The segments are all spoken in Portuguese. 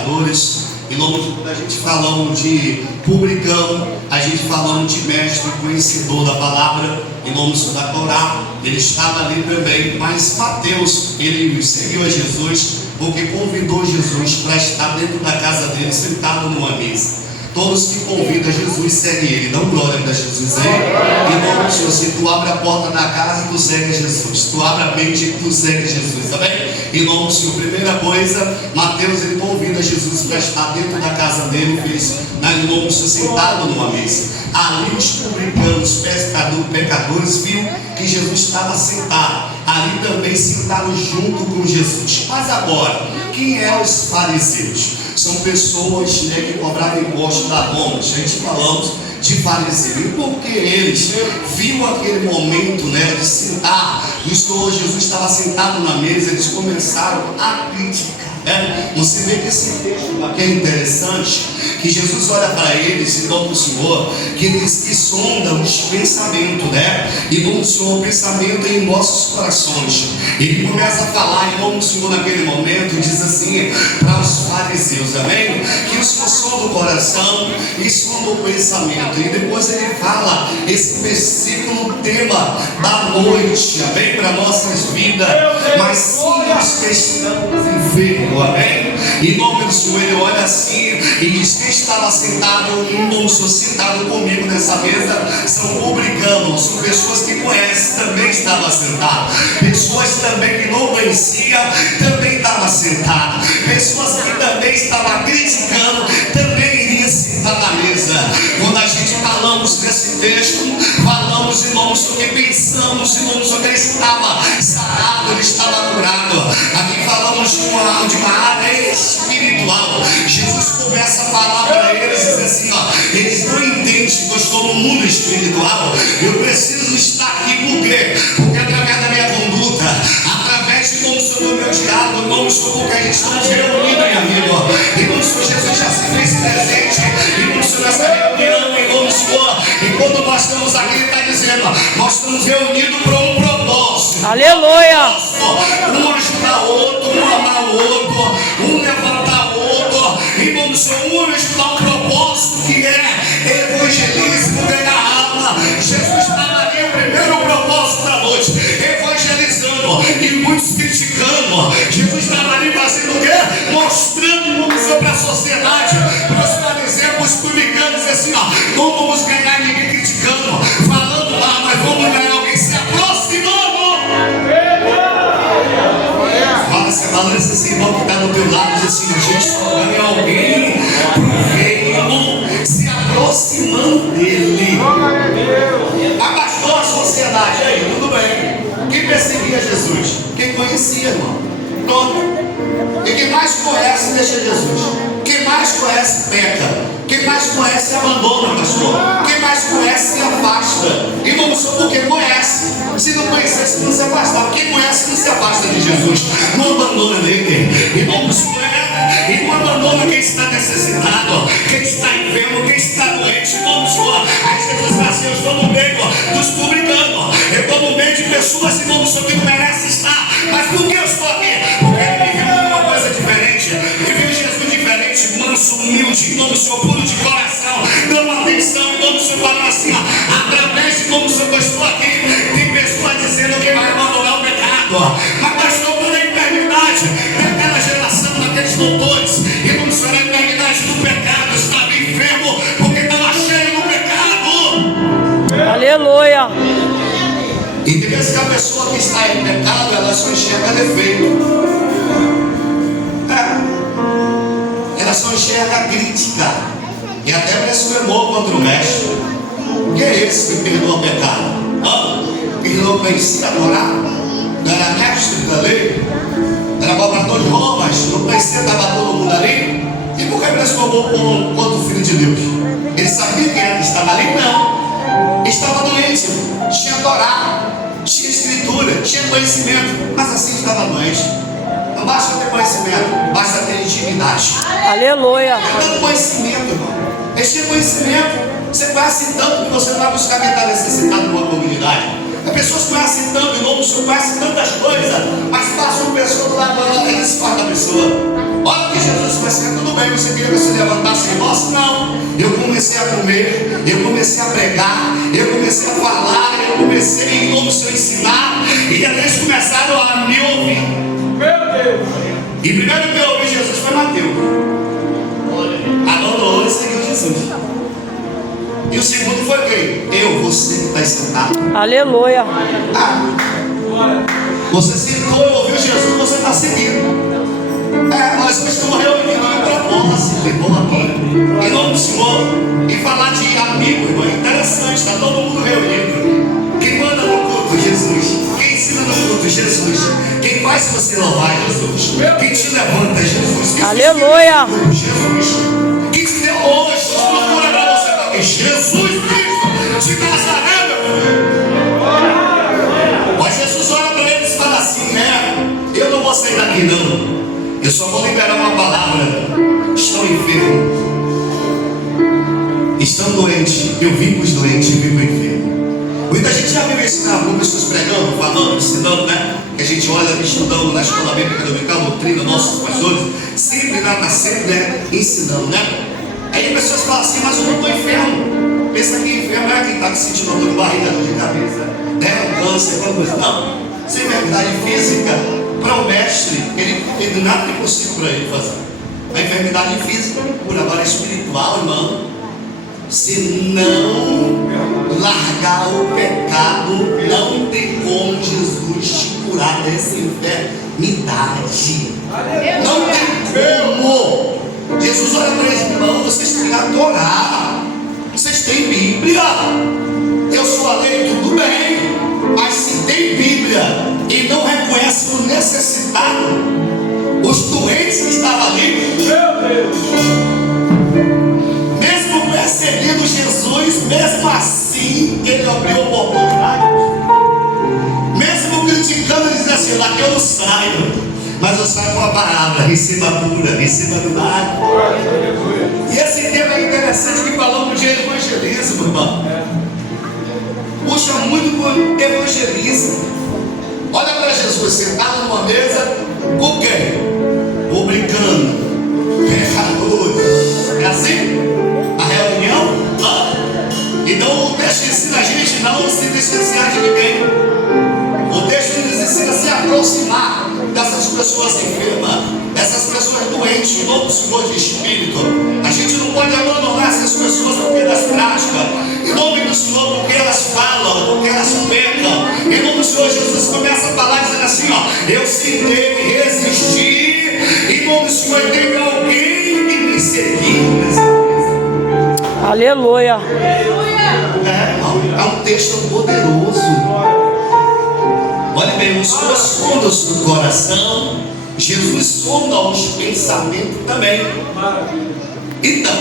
pecadores. Em nome de Deus, a gente falamos de publicano, a gente falamos de mestre, conhecedor da palavra, em nome da Torá, ele estava ali também, mas Mateus, ele seguiu a Jesus, porque convidou Jesus para estar dentro da casa dele, sentado numa mesa. Todos que convidam Jesus seguem ele. Dá glória para Jesus aí. Em nome de Deus, se tu abre a porta da casa, tu segue Jesus. Tu abre a mente, tu segue Jesus. Amém? Em nome do Senhor. Primeira coisa, Mateus, ele convida Jesus para estar dentro da casa dele, fez em nome do Senhor, sentado numa mesa. Ali os publicanos, pecadores, viu que Jesus estava sentado. Ali também sentaram junto com Jesus. Mas agora, quem é os fariseus? São pessoas que cobravam imposto da Roma. A gente falamos de fariseu. E porque eles viram aquele momento de sentar, e o Senhor Jesus estava sentado na mesa, eles começaram a criticar. Você vê que esse texto aqui é interessante, que Jesus olha para eles, em nome do Senhor, que eles que sondam os pensamentos, e em nome do Senhor, o pensamento é em nossos corações. Ele começa a falar em nome do Senhor naquele momento, e diz assim para os fariseus, amém? Que o Senhor sonda o coração e sonda o pensamento. E depois ele fala esse versículo, tema da noite, amém? Para nossas vidas, mas sim os que estamos enfermos. Amém? Em nome do Senhor, ele olha assim e diz: quem estava sentado sentado comigo nessa mesa são publicanos, são pessoas que conhecem, também estavam sentadas, pessoas também que não conheciam, também estavam sentadas, pessoas que também estavam criticando, também iriam sentar na mesa. Quando a gente falamos desse texto, falamos em nome do Senhor, que pensamos em nome do Senhor, que ele estava sarado, ele estava curado. Aqui falamos de uma área espiritual. Jesus começa a falar para eles e diz assim: eles não entendem que eu estou no mundo espiritual. Eu preciso estar aqui por quê? Porque através da minha conduta, através de como sou do meu diálogo, como sou porque a gente estamos reunidos, meu amigo. E como o Senhor Jesus já se fez presente, e como o Senhor nessa reunião, e como o Senhor, e quando nós estamos aqui, ele está dizendo: nós estamos reunidos para um propósito. Aleluia! Um ajudar o outro, um amar o outro, um levantar o outro, e vamos ser um ajudar um propósito que é evangelismo, ganhar alma. Jesus estava ali, o primeiro propósito da noite, evangelizando, e muitos criticando. Jesus estava ali fazendo o quê? Mostrando como sobre a sociedade, para os fariseus, para os publicanos, assim: não vamos ganhar ninguém criticando, falando lá, mas vamos ganhar alguém se aproximando. Você balança esse irmão que está do teu lado, diz assim: a gente só ganha alguém pro reino, se aproximando dele. Abastou a sociedade, aí, tudo bem. Quem perseguia Jesus? Quem conhecia, irmão. Pronto. E quem mais conhece, deixa Jesus. Quem mais conhece, peca. Quem mais conhece, abandona, pastor. Quem mais conhece, se afasta. E não só porque conhece. Se não conhecesse, não se afastava. Quem conhece, não se afasta de Jesus. Não abandona nele. E vamos conhecer. E não abandona quem está necessitado, quem está enfermo, quem está doente. Vamos lá. Aí Jesus diz assim: eu estou no meio dos publicanos. Eu estou no meio de pessoas que não são que não merecem estar. Mas por que eu estou aqui? Porque ele me viu uma coisa diferente. Ele viu Jesus diferente, manso, humilde, em nome do Senhor, puro de coração, dando atenção, em nome do Senhor, falando assim: através de como o Senhor, eu estou aqui. Tem pessoas dizendo que vai abandonar o pecado, mas pastor, toda a eternidade daquela geração, daqueles doutores, e não será a eternidade do pecado, estava enfermo porque estava cheio do pecado. Aleluia! E tem vezes que a pessoa que está em pecado, ela só enxerga defeito. Ela só enxerga crítica. E até blasfemou contra o mestre. Quem é esse que perdoa o pecado? Ele não conhecia a Torá? Não era mestre da lei? Era cobrador de Romas? Não conhecia, estava todo mundo ali? E por que blasfemou contra o Filho de Deus? Ele sabia quem era que estava ali? Não. Estava doente, tinha Torá, tinha escritura, tinha conhecimento, mas assim estava doente. Não basta ter conhecimento, basta ter intimidade. Aleluia! É tanto conhecimento, irmão. Este conhecimento, você conhece tanto que você vai buscar quem está necessitado numa comunidade. As pessoas conhecem tanto, irmão, você conhece tantas coisas, mas passa uma pessoa do lado e disfarça da pessoa. Olha o que Jesus vai ser, tudo bem. bem, você queria que você levantasse em voz? Não. Eu comecei a comer, eu comecei a pregar, eu comecei a falar, eu comecei em nome do Senhor ensinar, e eles começaram a me ouvir. Meu Deus! E primeiro que eu ouvi Jesus foi Mateus. Adorou e seguiu Jesus. E o segundo foi quem? Eu, você que está aí sentado. Aleluia. Você sentou e ouviu Jesus, você está seguindo. Nós estamos reunindo em propósito, irmão, aqui, em nome do Senhor, e falar de amigo, irmão, interessante, está todo mundo reunido. Quem manda no culto? Jesus. Quem ensina no culto? Jesus. Quem faz você louvar? Jesus. Quem te levanta? Jesus. Quem Aleluia. Jesus. Quem te deu hoje, procura para você aqui, Jesus Cristo de Nazaré, meu filho. Mas Jesus olha para eles e fala assim, eu não vou sair daqui não. Eu só vou liberar uma palavra. Estão enfermos, estão doentes. Eu vim com os doentes, eu vim com o enfermo. Muita gente já viu isso na rua, pessoas pregando, falando, ensinando, né? Que a gente olha, estudando na escola bíblica dominical, doutrina, nossos pastores, sempre está sempre, né? Ensinando, né? Aí pessoas falam assim, mas eu não estou enfermo. Pensa que enfermo é quem está sentindo dor de barriga, dor de cabeça, né? Um câncer, alguma coisa. Não, sem verdade física. Para o mestre, ele nada é possível para ele fazer. A enfermidade física cura, agora espiritual, irmão. Se não largar o pecado, não tem como Jesus te curar dessa enfermidade. Não tem como. Jesus olha para eles, irmão, vocês têm a Torá, vocês têm Bíblia. Eu sou a lei, tudo bem. Mas se tem Bíblia e não reconhece o necessitado, os doentes que estavam ali, meu Deus, mesmo perseguindo Jesus, mesmo assim ele abriu oportunidade, mesmo criticando, ele dizia assim, lá que eu não saio, mas eu saio com a palavra, receba a cura, receba a milagre. E esse tema é interessante que falamos de evangelismo, irmão. Puxa muito por evangelismo. Olha para Jesus sentado numa mesa, com quem? Publicano, pecadores. É assim? A reunião? Então o texto ensina a gente não se distanciar de ninguém. O texto nos ensina a se aproximar dessas pessoas enfermas, dessas pessoas doentes, em nome do Senhor de Espírito. A gente não pode abandonar essas pessoas porque elas práticas, em nome do Senhor, porque elas falam, porque elas pecam. Em nome do Senhor, Jesus começa a falar dizendo assim, eu sentei, me resisti, em nome do Senhor, teve alguém que me seguiu nessa mesa. Aleluia. É um texto poderoso. Olha bem, os profundos do coração, Jesus sonda os pensamentos também. Então,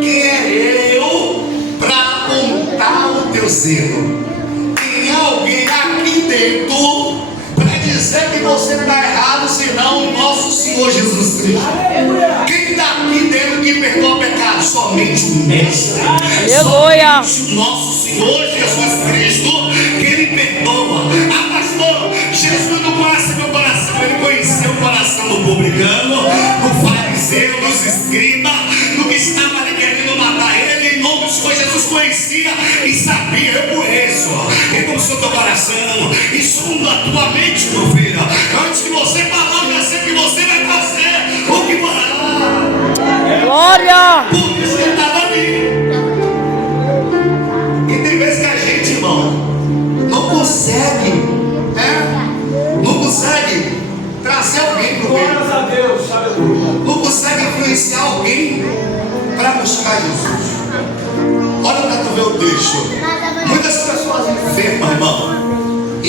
quem é eu para apontar o teu erro? Tem alguém aqui dentro para dizer que você está errado, senão o nosso Senhor Jesus Cristo. Quem está aqui dentro que perdoa o pecado? Somente o Mestre. Aleluia. Somente o nosso Senhor Jesus Cristo, que Ele perdoa. Pastor, Jesus não conhece meu coração. Ele conheceu o coração do publicano, do fariseu, dos escribas, do que estava ali querendo matar ele. Em nome do Senhor, Jesus conhecia e sabia. Eu conheço. Então, o teu coração, insunda a tua mente, meu filho. Antes que você falar, eu já sei que você vai fazer o que falar. Glória. Porque você estava ali. E tem vezes que a gente, irmão, não consegue trazer alguém para o bem. Não consegue influenciar alguém para buscar Jesus. Olha para tu ver o texto. Muitas pessoas enfermas, irmão. E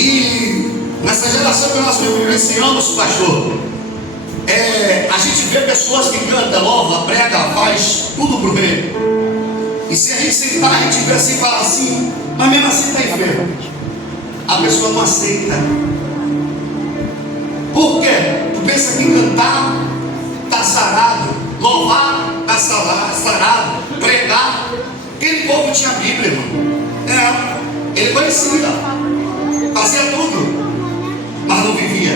nessa geração que nós vivenciamos, pastor, a gente vê pessoas que cantam, louva, prega, faz tudo para o bem. E se a gente sentar, a gente vê assim e fala assim, mas mesmo assim está enfermo. A pessoa não aceita. Por quê? Tu pensa que cantar está sarado, louvar está sarado, pregar. Aquele povo tinha Bíblia, irmão. Ele conhecia, fazia tudo, mas não vivia.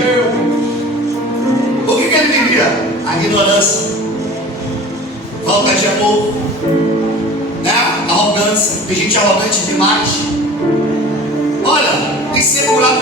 Por que ele vivia? A ignorância. falta de amor, né? Arrogância. Tem gente arrogante demais. Olha, tem que segurar